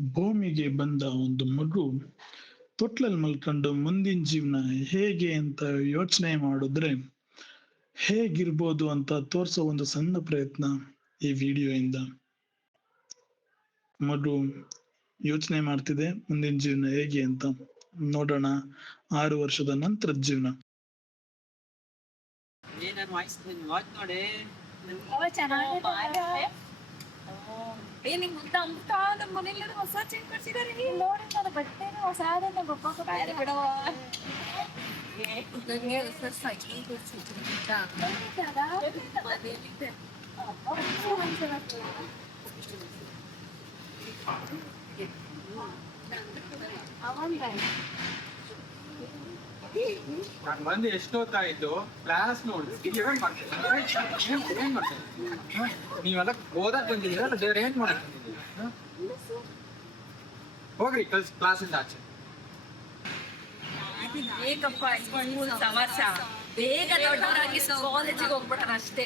ಭೂಮಿಗೆ ಬಂದ ಒಂದು ಮಗು ತೊಟ್ಲಲ್ಲಿ ಮಲ್ಕೊಂಡು ಮುಂದಿನ ಜೀವನ ಹೇಗೆ ಅಂತ ಯೋಚನೆ ಮಾಡಿದ್ರೆ ಹೇಗಿರ್ಬೋದು ಅಂತ ತೋರಿಸೋ ಒಂದು ಸಣ್ಣ ಪ್ರಯತ್ನ ಈ ವಿಡಿಯೋ ಇಂದ ಮಗು ಯೋಚನೆ ಮಾಡ್ತಿದೆ ಮುಂದಿನ ಜೀವನ ಹೇಗೆ ಅಂತ ನೋಡೋಣ. ಆರು ವರ್ಷದ ನಂತರದ ಜೀವನ. ಏ ನನ್ನ ವಾಯ್ಸ್ ನಿನ್ ವಾಚ್ ನೋಡಿ. ಅವ ಚೆನ್ನಾಗಿದೆ ಏ ನಿಂಗ್ ಮುಗ್ದ ಅಂತ ನಮ್ಮ ಮನೇಲಿ ಹೊಸ ಚೇಂಜ್ ಮಾಡ್ಸಿದಾರೆ ನೀನ್ ನೋಡಿ ನನ್ನ ಬಟ್ಟೆನ ಹೊಸ ನಮ್ಮ ಪಪ್ಪ ಬೇರೆ ಬಿಡವ ನನಗೆ ಹೊಸ ಸೈಕಲ್ ಕೊಡ್ಸಿದ್ರಿಂದ ಮನೇಲಿದೆ ನಾನು ಬಂದು ಎಷ್ಟೊತ್ತಾಯ್ತು? ಕ್ಲಾಸ್ ನೋಡಿ. ಏನ್ ಮಾಡ್ತೀನಿ ಏನ್ ಹ? ನೀವೆಲ್ಲ ಓದಕ್ ಬಂದಿದ್ದೀರಲ್ಲ ಬೇರೆ ಏನ್ ಹ? ಹೋಗ್ರಿ ಕಲ್ಸ್ ಕ್ಲಾಸಿಂದ ಆಚೆ. ಬೇಕಪ್ಪ ಸ್ಕೂಲ್ ಬೇಗ ದೊಡ್ಡವರಾಗಿ ಕಾಲೇಜಿಗೆ ಹೋಗ್ಬಿಟ್ಟಾರ ಅಷ್ಟೇ.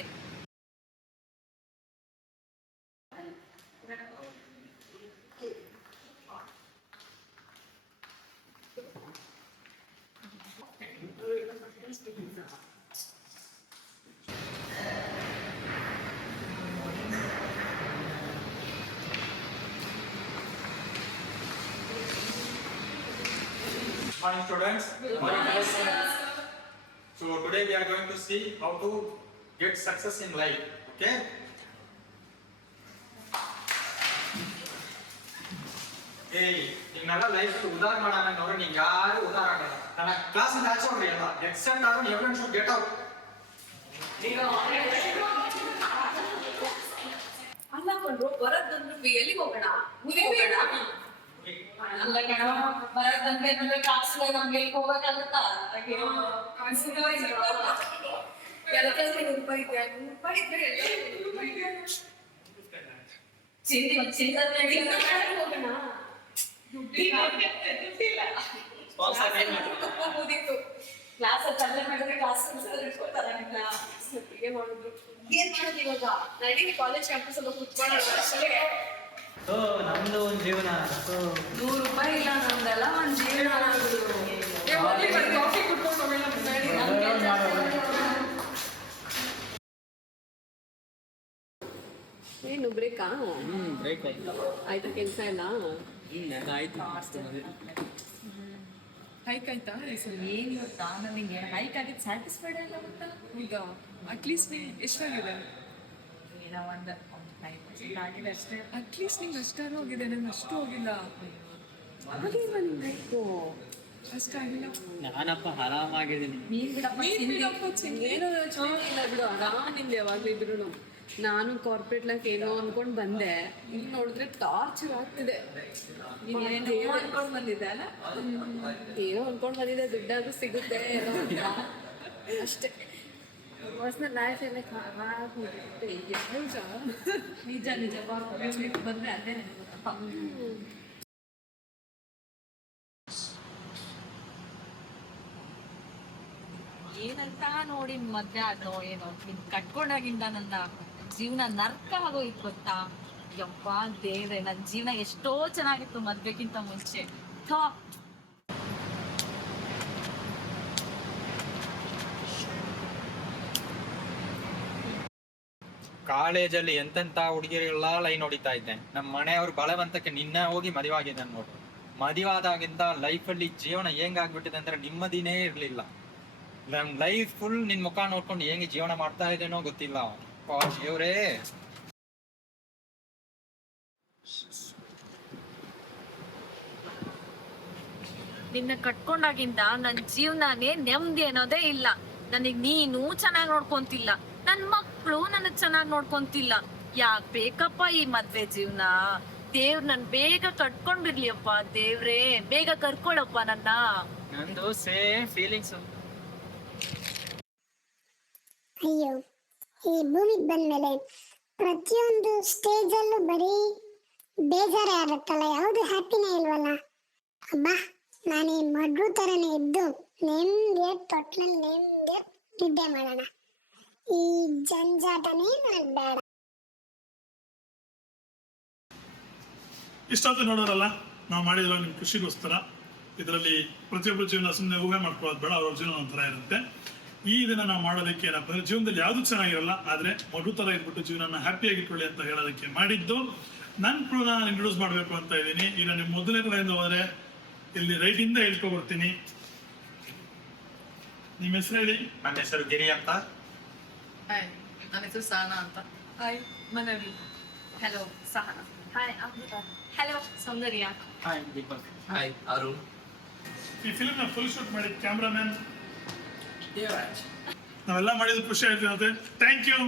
Morning students. So today we are going to see how to get success in life. Okay? ಏಯ್ ನಿಮ್ಮೆಲ್ಲ ಲೈಫ್ ಉದಾರ ಮಾಡೋಣ ನೋಡ್ರಿ ನೀವು ಯಾರು ಉದಾರ ಆಗಲ್ಲ ನನ್ನ ಕ್ಲಾಸಿಂದ ಆಚೆ ಹೋಗ್ರಿ ಎಲ್ಲ ಎಕ್ಸೆಪ್ಟ್ ಆದ್ರೆ ಎವ್ರಿ ಶುಡ್ ಗೆಟ್ ಔಟ್ ಅಲ್ಲ ಕೊಂಡ್ರು ಬರೋದಂದ್ರೆ ಎಲ್ಲಿಗೆ ಹೋಗೋಣ ಊರಿಗೆ ಹೋಗೋಣ ಅಲ್ಲ ಕಣ ಬರೋದಂದ್ರೆ ನಮ್ಗೆ ಕಾಸು ನಮ್ಗೆ ಎಲ್ಲಿ ಹೋಗಕ್ಕಾಗುತ್ತಾ ಕೆಲಸ ನೂರು ರೂಪಾಯಿ ಇದೆ ನೂರು ರೂಪಾಯಿ ಇದ್ರೆ ಎಲ್ಲ ಚಿಂತೆ ಚಿಂತೆ ಹೋಗೋಣ ದುಡ್ಡಿಲ್ಲ ಕ್ಲಾಸ್ ತಲೆ ಮಾಡಿದ್ರೆ ಕ್ಲಾಸ್ ಇಟ್ಕೊಳ್ತಾರ ಏನ್ ಮಾಡುದು ಏನ್ ಮಾಡೋದು ಇವಾಗ ನಡಿ ಕಾಲೇಜ್ ಕ್ಯಾಂಪಸ್ ಅಲ್ಲಿ ಕುತ್ಕೊಳ್ಳೋಣ ಅಷ್ಟೇ ಸೊ ನಮ್ದು ಒಂದು ಜೀವನ ಸೊ ನೂರು ರೂಪಾಯಿ ಇಲ್ಲ ನಮ್ದೆಲ್ಲ ಒಂದ್ ಜೀವನ ಕಾಫಿ ಕುಟ್ಕೊಂಡು ಹೋಗೋಣ ಏನು ಬ್ರೇಕಾ? ಬ್ರೇಕ್ ಆಯ್ತಾ. ಕೆಲಸ ಇಲ್ಲ ಹೈಕ್ ಆಯ್ತಾ? ಏನು ಗೊತ್ತಾ ನನಗೆ ಹೈಕ್ ಆಗಿದ್ದು ಸ್ಯಾಟಿಸ್ಫೈಡ್ ಇಲ್ಲ ಗೊತ್ತಾ? ಈಗ ಅಟ್ಲೀಸ್ಟ್ ನೀವು ಎಷ್ಟಾಗಿದೆ? ಏನೋ ಒಂದು ಫೈವ್ ಪರ್ಸೆಂಟ್ ಆಗಿದೆ ಅಷ್ಟೇ. ಅಟ್ಲೀಸ್ಟ್ ನಿಂಗೆ ಅಷ್ಟಾರು ಹೋಗಿದೆ ನಂಗೆ ಅಷ್ಟು ಹೋಗಿಲ್ಲ. ಹೈಕು? ಅಷ್ಟಾಗಿಲ್ಲ ನಾನಪ್ಪ ಆರಾಮಾಗಿದ್ದೀನಿ. ನೀನು ಬಿಡಪ್ಪ. ಏನೋ ಯೋಚನೆ ಇಲ್ಲ ಬಿಡು ಆರಾಮಿಲ್ಲ ಯಾವಾಗ್ಲೂ ಇದ್ರು ನಾನು ಕಾರ್ಪೊರೇಟ್ ಲೈಫ್ ಏನೋ ಅನ್ಕೊಂಡು ಬಂದೆ. ಇಲ್ಲಿ ನೋಡಿದ್ರೆ ಟಾರ್ಚರ್ ಆಗ್ತಿದೆ. ಏನೋ ಅನ್ಕೊಂಡ್ ಬಂದಿದ್ದೆ ಅಲ್ಲ? ಏನೋ ಅನ್ಕೊಂಡು ಬಂದಿದ್ದೆ ದುಡ್ಡಾದ್ರೂ ಸಿಗುತ್ತೆ ಏನೋ ಅಂತ. ಅಷ್ಟೇ. ಪರ್ಸ್ನಲ್ ಲೈಫ್ ಎಲ್ಲ ನಿಜ. ನಿಜ ಕಾರ್ಪೊರೇಟ್ ಬಂದ್ರೆ ಅದೇ ನನಗೆ ಏನಂತ ನೋಡಿ ಮದ್ವೆ ಆದ್ನೋ ಏನೋ. ನಿನ್ ಕಟ್ಕೊಂಡಾಗಿಂದ ನನ್ನ ಜೀವನ ನರ್ಕ ಆಗೋಯ್ತು ಗೊತ್ತಾ? ಯಪ್ಪ ದೇವ್ರೆ, ನನ್ ಜೀವನ ಎಷ್ಟೋ ಚೆನ್ನಾಗಿತ್ತು ಮದ್ವೆಗಿಂತ ಮುಂಚೆ. ಕಾಲೇಜಲ್ಲಿ ಎಂತೆಂತ ಹುಡುಗಿರೆಲ್ಲ ಲೈನ್ ಹೊಡಿತಾ ಇದ್ದೆ. ನಮ್ಮ ಮನೆಯವ್ರ ಬಲವಂತಕ್ಕೆ ನಿನ್ನೆ ಹೋಗಿ ಮದುವಾಗಿದ್ದೆ ನೋಡು. ಮದುವಾದಾಗಿಂದ ಲೈಫಲ್ಲಿ ಜೀವನ ಹೆಂಗಾಗ್ಬಿಟ್ಟಿದೆ ಅಂದ್ರೆ ನಿಮ್ಮದಿನೇ ಇರ್ಲಿಲ್ಲ. ನಮ್ ಲೈಫ್ ಫುಲ್ ನಿನ್ ಮುಖ ನೋಡ್ಕೊಂಡು ಹೆಂಗೆ ಜೀವನ ಮಾಡ್ತಾ ಇದ್ದೇನೋ ಗೊತ್ತಿಲ್ಲ ದೇವ್ರೇ ನಿನ್ನ ಕಟ್ಕೊಂಡಾಗಿಂದ ನನ್ ಜೀವನನೇ ನೆಮ್ಮದಿ ಅನ್ನೋದೇ ಇಲ್ಲ. ನನಗ್ ನೀನು ಚೆನ್ನಾಗ್ ನೋಡ್ಕೊಂತಿಲ್ಲ. ನನ್ ಮಕ್ಕಳು ನನ್ನ ಚೆನ್ನಾಗ್ ನೋಡ್ಕೊಂತಿಲ್ಲ. ಯಾಕ್ ಬೇಕಪ್ಪ ಈ ಮದ್ವೆ ಜೀವನ? ದೇವ್ರ್ ನನ್ ಬೇಗ ಕಟ್ಕೊಂಡ್ ಬಿಡ್ಲಿಯಪ್ಪ ದೇವ್ರೇ. ಬೇಗ ಕರ್ಕೊಳಪ್ಪ ನನ್ನ. ನಂದು ಸೇಮ್ ಫೀಲಿಂಗ್ಸ್ ಅಯ್ಯೋ ಈ ಭೂಮಿಗೆ ಬಂದ್ಮೇಲೆ ಪ್ರತಿಯೊಂದು ಸ್ಟೇಜ್ ಅಲ್ಲೂ ಬರೀ ಬೇಜಾರೇ ಆಗುತ್ತಲ್ಲ, ಯಾವುದು ಹ್ಯಾಪಿನೇ ಇಲ್ವಲ್ಲ? ಅಬ್ಬಾ, ನಾನು ಈ ಮಡ್ರು ತರನೇ ಇದ್ದು ನೆಮ್ಮದಿಯ ತೊಟ್ಲಲ್ಲಿ ನೆಮ್ಮದಿಯ ನಿದ್ದೆ ಮಾಡೋಣ. ಈ ಜಂಜಾಟನೇ ನನಗೆ ಬೇಡ. ಇಷ್ಟೊತ್ತು ನೋಡೋರಲ್ಲ, ನಾವು ಮಾಡಿದ್ರೆ ನಿಮ್ ಖುಷಿಗೋಸ್ಕರ. ಇದರಲ್ಲಿ ಪ್ರತಿಯೊಬ್ಬರ ಜೀವನ ಸುಮ್ಮನೆ ಊಹೆ ಮಾಡ್ಕೊಳ್ಳೋದು ಬೇಡ, ಅವ್ರ ಜೀವನ ಒಂಥರ ಇರುತ್ತೆ. ಈ ದಿನ ನಾವು ಮಾಡೋದಕ್ಕೆ ನಮ್ಮ ಅಂದ್ರೆ ಜೀವನದಲ್ಲಿ ಯಾವುದು ಚೆನ್ನಾಗಿರಲ್ಲ ಆದ್ರೆ ಮಗು ತರ ಇದ್ಬಿಟ್ಟು ಜೀವನ ಹ್ಯಾಪಿಯಾಗಿ ಇಟ್ಕೊಳ್ಳಿ ಅಂತ ಹೇಳೋದಕ್ಕೆ ಮಾಡಿದ್ದು. ನನ್ನ ಪ್ರೂ ನಾನು ಇಂಟ್ರೊಡ್ಯೂಸ್ ಮಾಡಬೇಕು ಅಂತ ಇದ್ದೀನಿ. ಈಗ ನಿಮ್ಮ ಮೊದಲನೇ ಕಡೆಯಿಂದ ಹೋದ್ರೆ ಇಲ್ಲಿ ರೈಟ್ ಇಂದ ಹೇಳ್ಕೊಬರ್ತೀನಿ. ನಿಮ್ಮ ಹೆಸರು ಹೇಳಿ? ನನ್ನ ಹೆಸರು ಗಿರಿ ಅಂತ. ಹಾಯ್ ನನ್ನ ಹೆಸರು ಸಾನಾ ಅಂತ. Hi Manavi. Hello Sahana hi Amrita. Hello Soundarya. Hi Deepak. Hi Arun. ಈ ಫಿಲ್ಮ್ನ ಫುಲ್ ಶೂಟ್ ಮಾಡಿದ ಕ್ಯಾಮ್ರಾಮನ್ ದೇವರಾಜ್ ನಾವೆಲ್ಲ ಮಾಡಿದ ಖುಷಿ ಆಯ್ತು ಥ್ಯಾಂಕ್ ಯು